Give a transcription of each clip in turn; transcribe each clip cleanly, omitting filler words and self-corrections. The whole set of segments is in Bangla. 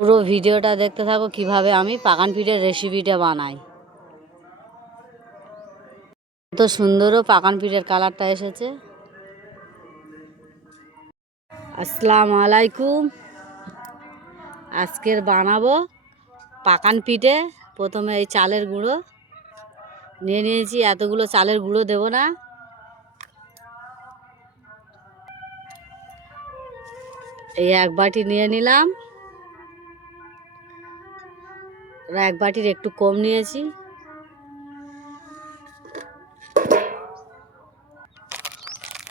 পুরো ভিডিওটা দেখতে থাকো কিভাবে আমি পাকান পিঠের রেসিপিটা বানাই। কত সুন্দরও পাকান পিঠের কালারটা এসেছে। আসসালামু আলাইকুম। আজকের বানাবো পাকান পিঠে। প্রথমে এই চালের গুঁড়ো নিয়ে নিয়েছি, এতগুলো চালের গুঁড়ো দেব না। এই এক বাটি নিয়ে নিলাম, এক বাটির একটু কম নিয়েছি।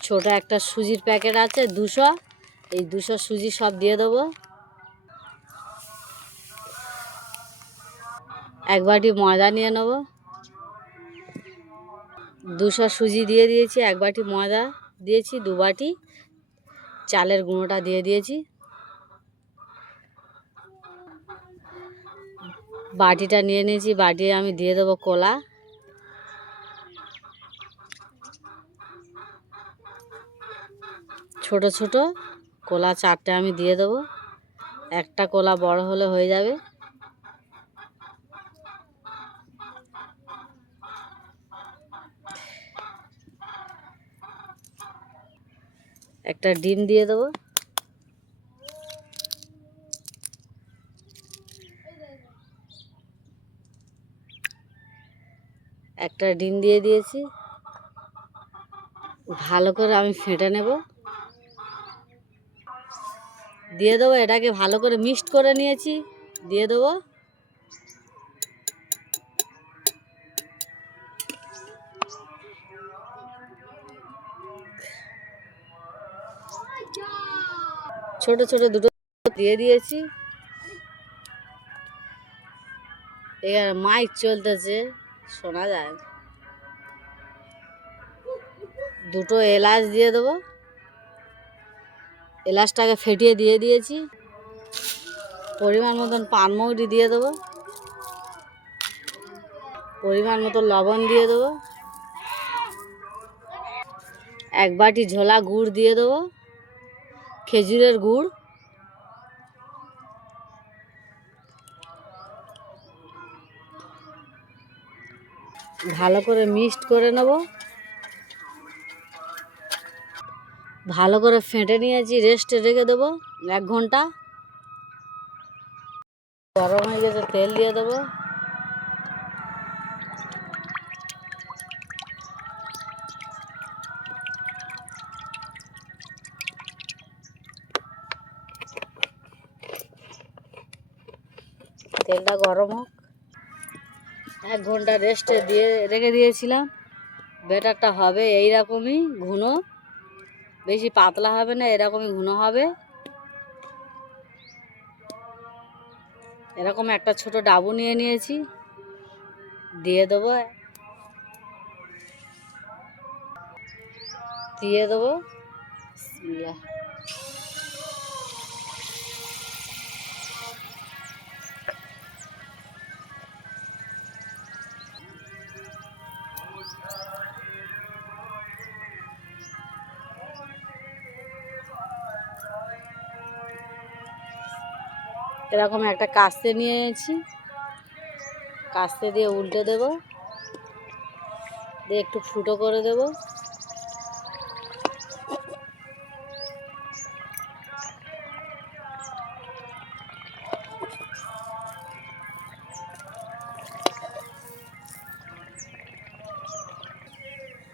ছোট একটা সুজির প্যাকেট আছে 200, এই 200 সুজি সব দিয়ে দেবো। এক বাটি ময়দা নিয়ে নেব, 200 সুজি দিয়ে দিয়েছি, এক বাটি ময়দা দিয়েছি, 2 বাটি চালের গুঁড়োটা দিয়ে দিয়েছি। বাটিটা নিয়ে নিয়েছি, বাটি আমি দিয়ে দেবো কলা। ছোট ছোট কলা 4টে আমি দিয়ে দেবো, একটা কলা বড় হলে হয়ে যাবে। একটা ডিম দিয়ে দেবো, একটা ডিম দিয়ে দিয়েছি। ভালো করে আমি ফেটে নেব, দিয়ে দেবো। এটাকে ভালো করে মিক্সড করে নিয়েছি, দিয়ে দেবো। ছোট ছোট দুটো দিয়ে দিয়েছি। এবার মাইক চলতেছে, শোনা যায়। দুটো এলাচ দিয়ে দেবো, এলাচটাকে ফেটিয়ে দিয়ে দিয়েছি। পরিমাণ মতন পানমৌরি দিয়ে দেবো, পরিমাণ মতো লবণ দিয়ে দেবো, এক বাটি ঝোলা গুড় দিয়ে দেবো, খেজুরের গুড়। ভালো করে মিক্সড করে নেব। ভালো করে ফেটে নিয়েছি, রেস্টে রেখে দেবো 1 ঘন্টা। গরম হয়ে গেছে, তেল দিয়ে দেবো। তেলটা গরম হোক। 1 ঘন্টা রেস্টে দিয়ে রেখে দিয়েছিলাম। ব্যাটারটা হবে এইরকমই ঘন, বেশি পাতলা হবে না, এরকমই ঘন হবে। এরকম একটা ছোট ডাবু নিয়ে নিয়েছি, দিয়ে দেবো, দিয়ে দেবো। বিসমিল্লাহ। এরকম একটা কাস্তে নিয়েছি, কাস্তে দিয়ে উল্টে দেব, দিয়ে একটু ফুটো করে দেব।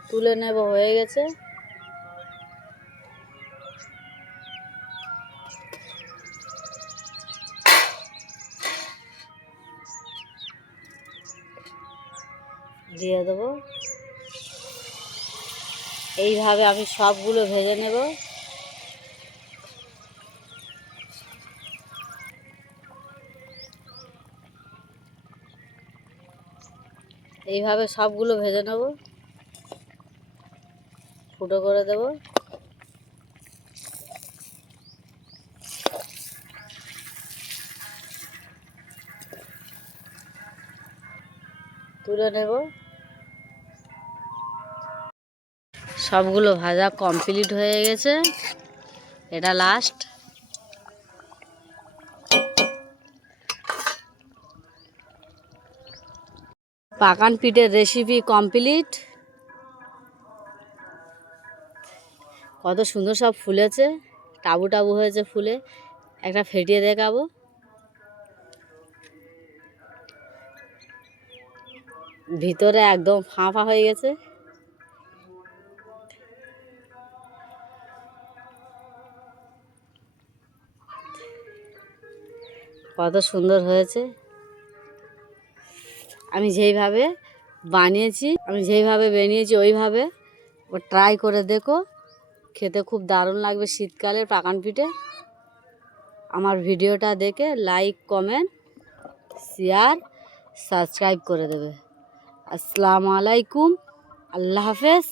তুলে নেব, হয়ে গেছে। দিয়ে দেবো। এইভাবে আমি সবগুলো ভেজে নেব। এইভাবে সবগুলো ভেজে নেব, ফুটো করে দেব। তুলে নেব। সবগুলো ভাজা কমপ্লিট হয়ে গেছে, এটা লাস্ট। পাকান পিঠের রেসিপি কমপ্লিট। কত সুন্দর সব ফুলেছে, টাবু টাবু হয়েছে ফুলে। একটা ফেটিয়ে দেখাবো। ভিতরে একদম ফাঁপা হয়ে গেছে। কত সুন্দর হয়েছে। আমি যেইভাবে বানিয়েছি ওইভাবে ট্রাই করে দেখো, খেতে খুব দারুণ লাগবে শীতকালের পাকান পিঠে। আমার ভিডিওটা দেখে লাইক, কমেন্ট, শেয়ার, সাবস্ক্রাইব করে দেবে। আসসালামু আলাইকুম, আল্লাহ হাফেজ।